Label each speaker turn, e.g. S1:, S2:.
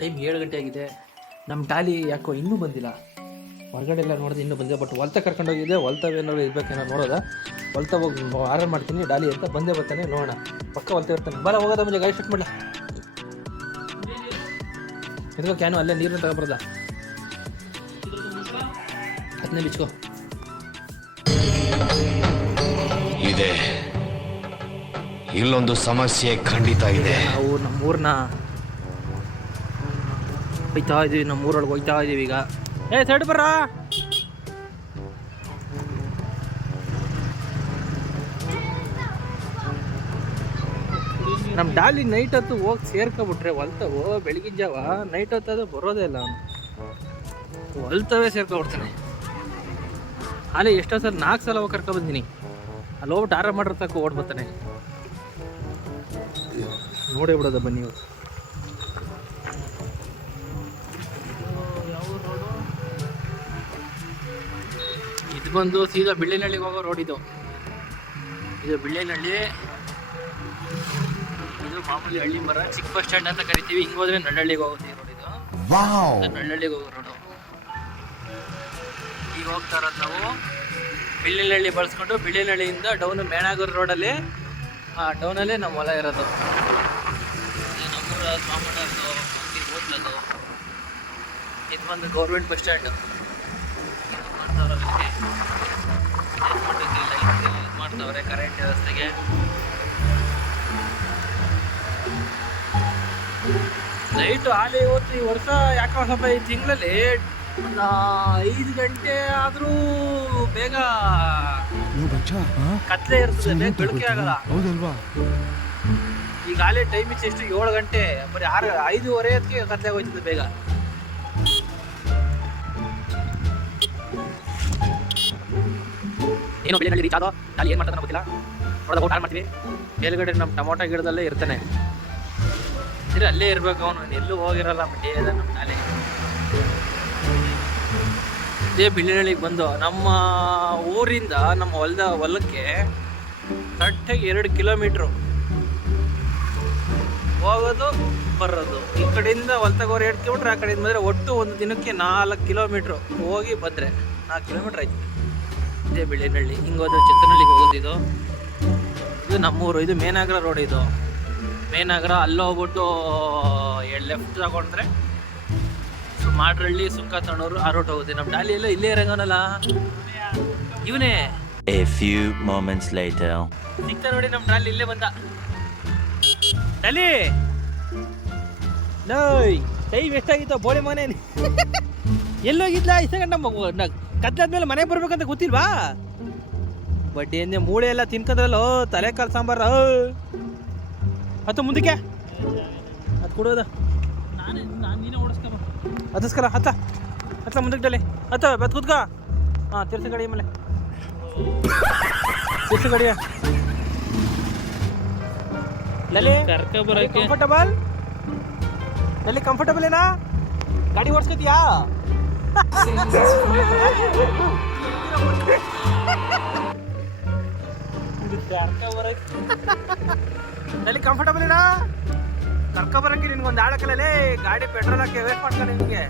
S1: Time ಏಳು ಗಂಟೆ ಆಗಿದೆ. ನಮ್ಮ ಟಾಲಿ ಯಾಕೋ ಇನ್ನೂ ಬಂದಿಲ್ಲ. ಹೊರಗಡೆ ಎಲ್ಲ ನೋಡಿದೆ ಇನ್ನೂ ಬಂದಿಲ್ಲ ಬಟ್ ಹೊಲ್ತ ಕರ್ಕೊಂಡೋಗಿದೆ ಹೊಲ್ತವೇನಾದ್ರು ಇರ್ಬೇಕೇನೋ ನೋಡೋದ? ಹೊಲ್ತ ಹೋಗಿ ಆರ್ಡರ್ ಮಾಡ್ತೀನಿ ಡಾಲಿ ಅಂತ ಬಂದೇ ಬರ್ತಾನೆ ನೋಡೋಣ. ಪಕ್ಕ ಹೊಲ್ತ ಇರ್ತಾನೆ. ಬರ ಹೋಗೋದ ಮುಂಚೆ ಗಾಡಿ ಸ್ಟಾರ್ಟ್ ಮಾಡಲ? ಇದಕ್ಕೋ ಕ್ಯಾನು ಅಲ್ಲೇ ನೀರನ್ನ ತಗೊಬಾರ್ದ? ಅದನ್ನೇ ಬಿಚ್ಕೋ
S2: ಇದೆ. ಇಲ್ಲೊಂದು ಸಮಸ್ಯೆ ಖಂಡಿತ ಇದೆ.
S1: ಅವು ನಮ್ಮೂರನ್ನ ಹೋಯ್ತಾ ಇದೀವಿ ನಮ್ಮೂರೊಳಗೆ ಹೋಯ್ತಾ ಇದೀವಿ ಈಗ. ಏ, ಸೈಡ್ ಬರ ನಮ್ಮ ಡಾಲಿ ನೈಟ್ ಹೊತ್ತು ಹೋಗಿ ಸೇರ್ಕೊಬಿಟ್ರೆ ಹೊಲ್ತವು, ಬೆಳಗಿನ ಜಾವ? ನೈಟ್ ಹೊತ್ತದು ಬರೋದೇ ಇಲ್ಲ ಅವನು. ಹೊಲ್ತವೇ ಸೇರ್ಕೊಬಿಡ್ತಾನೆ. ಅಲ್ಲಿ ಎಷ್ಟೋ ಸಲ ನಾಲ್ಕು ಸಲ ಹೋಗಿ ಕರ್ಕೊಬಂದಿನಿ ಅಲ್ಲಿ ಹೋಗ್ಬಿಟ್ಟು ಆರಾಮ ಮಾಡಿರೋ ತಕ್ಕ ಓಡ್ಬರ್ತಾನೆ ನೋಡೇ ಬಿಡೋದ ಬನ್ನಿ ಇವ್ರು. ಇದು ಬಂದು ಸೀದಾ ಬಿಳ್ಳೆನಹಳ್ಳಿಗೆ ಹೋಗೋ ರೋಡ್ ಇದು. ಇದು ಬಿಳ್ಳೆನಹಳ್ಳಿ. ಇದು ಮಾಮೂಲಿ ಹಳ್ಳಿ ಮರ. ಚಿಕ್ಕ ಬಸ್ ಸ್ಟ್ಯಾಂಡ್ ಅಂತ ಕರಿತೀವಿ. ಹಿಂಗ್ ಹೋದ್ರೆ ನಳ್ಳಹಳ್ಳಿಗೆ ಹೋಗುತ್ತೆ ಈ ರೋಡ್ ಇದು ನಳ್ಳಹಳ್ಳಿಗೆ ಹೋಗೋ ರೋಡು ಈಗ ಹೋಗ್ತಾ ಇರೋದು ನಾವು ಬಿಳ್ಳೆನಹಳ್ಳಿ ಬಳಸ್ಕೊಂಡು ಬಿಳ್ಳೆನಹಳ್ಳಿಯಿಂದ ಡೌನ್ ಮೇಣಾಗೂರು ರೋಡಲ್ಲಿ ಆ ಡೌನಲ್ಲೇ ನಮ್ಮ ಹೊಲ ಇರೋದು. ನಮ್ಮೂರ ಸ್ವಾಮಣ್ಣದ್ದು ಅಂಗಡಿ ಹೋಟ್ಲದು ಇದು ಬಂದು ಗೌರ್ಮೆಂಟ್ ಬಸ್ ಸ್ಟ್ಯಾಂಡ್ ಮಾಡ್ತಾವ್ರೆ ಕರೆಂಟ್ ವ್ಯವಸ್ಥೆಗೆ. ನೈಟು ಆಲೆ ಇವತ್ತು ಈ ವರ್ಷ ಯಾಕೋ ಸ್ವಲ್ಪ ಈ ತಿಂಗಳಲ್ಲಿ ಐದು ಗಂಟೆ ಆದರೂ ಬೇಗ ಕತ್ಲೆ ಇರ್ತದೆ ಬೇಗ ಬೆಳಕೆ ಆಗಲ್ಲ.
S3: ಹೌದಲ್ವಾ?
S1: ಈಗ ಆಲೆ ಟೈಮ್ ಇತ್ತು ಎಷ್ಟು ಏಳು ಗಂಟೆ ಬರೀ ಆರು ಐದೂವರೆ ಹೊತ್ತಿಗೆ ಕತ್ಲೆ ಹೋಯ್ತದೆ ಬೇಗ. ಏನು ಬೆಳೆ ರೀಚ್ ಆದೋ? ಅಲ್ಲಿ ಏನು ಮಾಡ್ತಾನೆ ಗೊತ್ತಿಲ್ಲ. ನೋಡೋದ ಊಟ ಮಾಡ್ತೀವಿ ಮೇಲ್ಗಡೆ ನಮ್ಮ ಟೊಮೊಟೊ ಗಿಡದಲ್ಲೇ ಇರ್ತಾನೆ. ಇದ್ರೆ ಅಲ್ಲೇ ಇರಬೇಕು ಅವನು. ಎಲ್ಲೂ ಹೋಗಿರಲ್ಲ ಬಟ್ ಏದ ನಮ್ಮ ಶಾಲೆ. ಇದೇ ಬಿಳ್ಳಿನಳ್ಳಿಗೆ ಬಂದು, ನಮ್ಮ ಊರಿಂದ, ನಮ್ಮ ಹೊಲದ ಹೊಲಕ್ಕೆ ಕರೆಕ್ಟಾಗಿ ಎರಡು ಕಿಲೋಮೀಟ್ರು. ಹೋಗೋದು, ಬರೋದು. ಈ ಕಡೆಯಿಂದ ಹೊಲ್ತಗೋರು ಎರಡು ಕಿಲೋಮೀಟ್ರ್, ಆ ಕಡೆಯಿಂದ ಬಂದರೆ ಒಟ್ಟು ಒಂದು ದಿನಕ್ಕೆ ನಾಲ್ಕು ಕಿಲೋಮೀಟ್ರು. ಹೋಗಿ ಬಂದರೆ ನಾಲ್ಕು ಕಿಲೋಮೀಟ್ರ್ ಆಯ್ತು. ಇದೇ ಬಿಳಿನಹಳ್ಳಿ ಹಿಂಗೋದ್ರೆ ಹೋದ್ರೆ ಚಿತ್ತನಹಳ್ಳಿಗೆ ಹೋಗೋದು ಇದು. ಇದು ನಮ್ಮೂರು ಇದು ಮೇನಾಗರ ರೋಡ್ ಇದು. ಮೇನಾಗರ ಅಲ್ಲಿ ಹೋಗ್ಬಿಟ್ಟು ಲೆಫ್ಟ್ ತಗೊಂಡ್ರೆ ಮಾಡ್ರಳ್ಳಿ ಸುಂಕ ತಣ್ಣೂರು ಆ ರೋಡ್ ಹೋಗುತ್ತೆ. ನಮ್ಮ ಡಾಲಿ ಎಲ್ಲ ಇಲ್ಲೇ ಇರಂಗನಲ್ಲ. ಇವನೇ.
S4: A few moments later.
S1: ಸಿಗ್ತಾ ನೋಡಿ ನಮ್ಮ ಡಾಲಿ ಇಲ್ಲೇ ಬಂದ. ಡಾಲಿ ನೋಯ್ ಟೈಮ್ ಎಷ್ಟಾಗಿತ್ತು ಬೋಳೆ ಮನೆ. ಎಲ್ಲೋಗಿದ್ಲ? ಇಷ್ಟ ಗಂಟ ಕತ್ಲಾದ್ಮೇಲೆ ಮನೆಗೆ ಬರ್ಬೇಕಂತ ಗೊತ್ತಿಲ್ವಾ? ಬಡ್ಡಿ ಅಂದೆ ಮೂಳೆ ಎಲ್ಲ ತಿನ್ಕಂದ್ರಲ್ಲ ತಲೆ ಕಾಲು ಸಾಂಬಾರ ಹತ್ತು ಮುಂದಕ್ಕೆ. ಅದು ಕೊಡೋದ ಹತ್ತಿಸ್ಕರ ಹತ್ತ. ಹತ್ತ ಮುಂದಕ್ಕೆ ಡಲ್ಲಿ ಹತ್ತ ಬತ್ ಕುತ್ಕ. ಹಾಂ ತಿರ್ಸ ಗಡಿ ಮೇಲೆ ತಿರ್ಸ ಗಡಿಯ ಲಲಿ ಕಂಫರ್ಟಬಲ್ ಲಲಿ ಕಂಫರ್ಟಬಲ್ ಏನಾ? ಗಾಡಿ ಓಡಿಸ್ಕೊತೀಯಾ? ಕರ್ಕ ಬರಕ್ಕೆ ಲಲಿ ಕಂಫರ್ಟಬಲ್ ಏನಾ ಕರ್ಕ ಬರಕ್ಕೆ ನಿನ್ಗೊಂದು ಲೇ ಗಾಡಿ ಪೆಟ್ರೋಲ್ ಹಾಕಿ ವೇಸ್ಟ್ ಮಾಡ್ಕೊಂಡು ನಿನಗೆ